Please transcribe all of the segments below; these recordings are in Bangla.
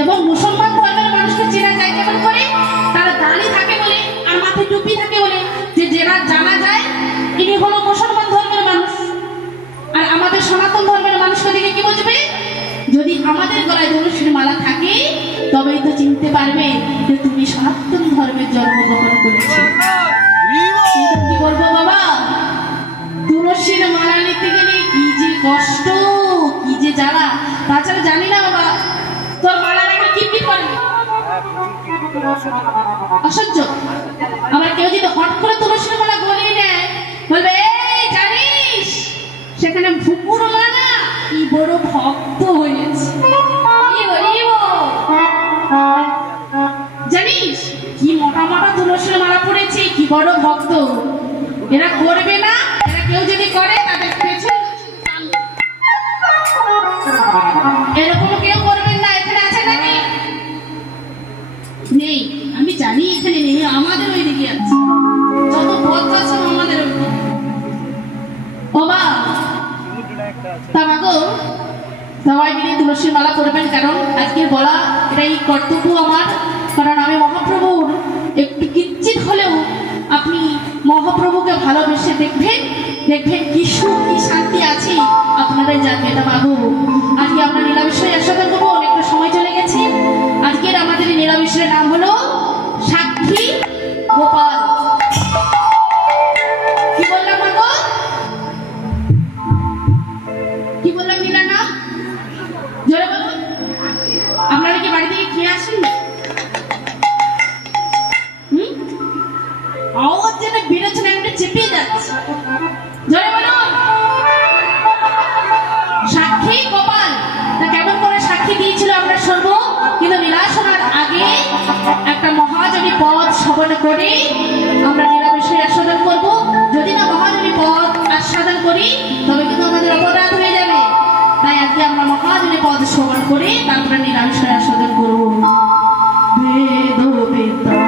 যেমন মুসলমান ধর্মের মানুষকে চেনা যায় কেমন করে, তারা দাড়ি থাকে বলে আর মাথায় টুপি থাকে বলে যে যারা জানা যায় ইনি হলো মুসলমান ধর্মের মানুষ। আর আমাদের সনাতন ধর্মের মানুষকে দেখে কি বুঝবে, যদি আমাদের গলায় ধনুষের মালা থাকে তবেই তো চিনতে পারবে যে তুমি সনাতন ধর্মের জন্মগ্রহণ করেছো। কি বলবো বাবা, তুলসীর মালা নিতে গেলে কি যে কষ্ট, কি যে জ্বালা। তাছাড়া জানি না বাবা তোর মালা রেখে কি কি করবে, অসহ্য। আবার কেউ যদি হট করে তুলসীর মালা গলিয়ে নেয় বলবে এই জানিস সেখানে ভুকুর মালা কি বড় ভক্ত হয়েছে, জানিস কি মোটা মোটা তুলসীর মালা পড়েছে, কি বড় ভক্ত। এরা করবে না, এরা কেউ যদি করে তাদের পেছনে এরকম কেউ করবেন না। এখানে আছে নাকি নেই আমি জানি, এখানে নেই, আমাদের ওই দিকে আছে, যত পথ আছে আমাদের ওই দিকে। বাবা তামাগো সবাই মিলে তুলসীর মালা করবেন, কারণ আজকে বলা এটাই কর্তব্য আমার। কারণ আমি মহাপ্রভুর একটু কিঞ্চিত হলেও আপনি মহাপ্রভুকে ভালোবেসে দেখবেন, দেখবেন কি সুখ কি শান্তি আছে আপনাদের জানবে। এটা মাগো আজকে আমরা নীলাবিষয়ে আস্বাদন করবো, অনেকটা সময় চলে গেছে। আজকের আমাদের নীলাবিষয়ের নাম হলো সাক্ষী গোপাল। কি বললাম মাগো, কি বললাম নীলা নাম জোরে বলুন। আপনারা কি বাড়ি থেকে খেয়ে আসেন? আওয়াজ যেন বেরোচ্ছে না, একটা চেপে যাচ্ছে, জোরে বলুন। সাক্ষী গোপাল তা কেমন করে সাক্ষী দিয়েছিল আমরা শুনবো, কিন্তু লীলা শোনার আগে একটা মহাজনী পদ শ্রবণ করে আমরা নীলাবিষয়ে আস্বাদন করব। যদি না মহাজনী পদ আস্বাদন করি তবে কিন্তু আমাদের অপরাধ হয়ে যাবে। তাই আজকে আমরা মহাজনী পদ শ্রবণ করে তারপরে নীলাবিষয়ে আস্বাদন করবো। বেদ বেতা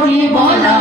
হরি বলা